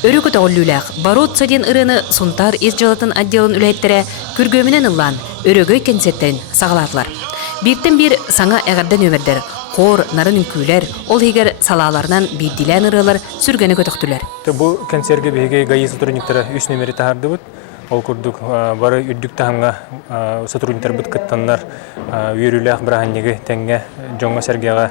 Өрөкөт оғыллулақ, барот саден ырыны сунтар ез жалатын отделын үләйттері күргөмінен ыллан, өрөгөй концерттерін сағалатылар. Бірттен бір саңа әғардан өмірдер, қор, нарын үмкүлер, ол егер салаларынан бірділән ырылар сүргені көтіқтілер. Бұл концертге бейге ГАИ сотрудниктары үш нөмері тағарды бұд. Ол күрдік бары үрдік тағанға сотрудниктар бұд кыттанлар үйіріліғ бірағаннегі тәңге жоңға сәргеға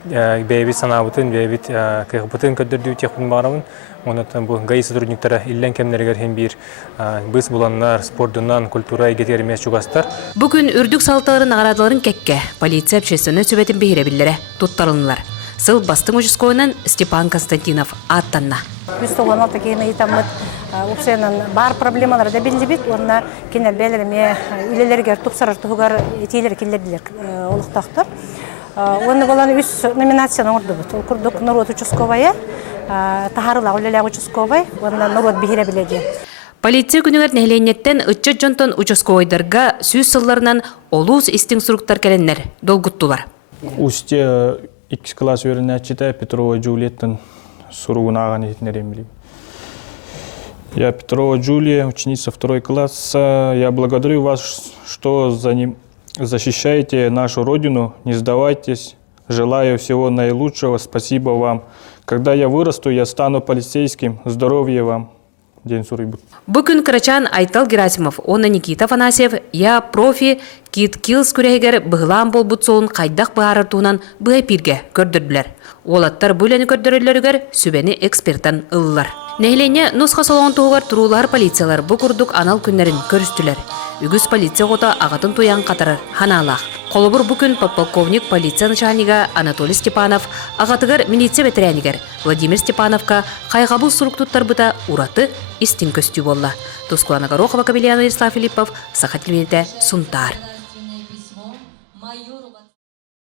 бәйбіт санабытын, бәйбіт күйіқпытын көддірді өтеқпін бағарамын. Онытын бұл ГАИ сотрудниктары иллен кемнергер хем бір бұс бұланлар, спордынан, культура егетерімес жүгастар. Бүгін үрдік салталарын ағарадыларын кәкке полиция общественный сөбетін бейірі білдері тұттарылынылар. Сыл бастың ұжысқойынан Степан Константинов аттанна. 196 кейіні етамыд ұпсайынан бар проблемалары да белді бет, онына кенер бәліріме үлелергер тұпсарар тұғығар етейлер келдерділер олықтақтыр. Оны боланы үш номинацияны орды бұд. Ол күрдік Нұрот участковая, тахарыла үлелер участковай, онына Нұрот бейірі біледі. Полиция күнігер нәхленеттен үтчі жонтон участковайдарға сөз сылларынан олуыз істің сұруқтар кәленнер долгуттулар. Усте X класс вернячита Петрова Джулиеттен суругунаган етнерем билим. Я Петрова Джулия, ученица 2 класса. Я благодарю вас, что защищаете нашу родину. Не сдавайтесь. Желаю всего наилучшего. Спасибо вам. Когда я вырасту, я стану полицейским. Здоровья вам. День сурыбы. Бүгін Крачан Айтал Герасимов, оны Никита Фанасьев, я профи Кит Килс күрегер бұғылан бол бұтсуын қайдақ бағарыртуынан бұға пирге көрдірділер. Олаттар бөлені көрдірілерігер сүбені эксперттан ылылар. Нәйлене нұсқа солуын туғығар тұрулар полициялар бұл күрдік анал күнлерін көрістілер. Үгіз полиция ғота ағатын туян қатырыр ханалақ. Қолыбыр бүкін подполковник полиция начальнига Анатолий Степанов, ағатығыр милиция ветеранигер Владимир Степановка қайғабыл сұруқтуттар бұта ураты истин көстю болла. Тускулана Горохова, Кабелиана Ярослав Филиппов, Сахатилменте, Сунтар.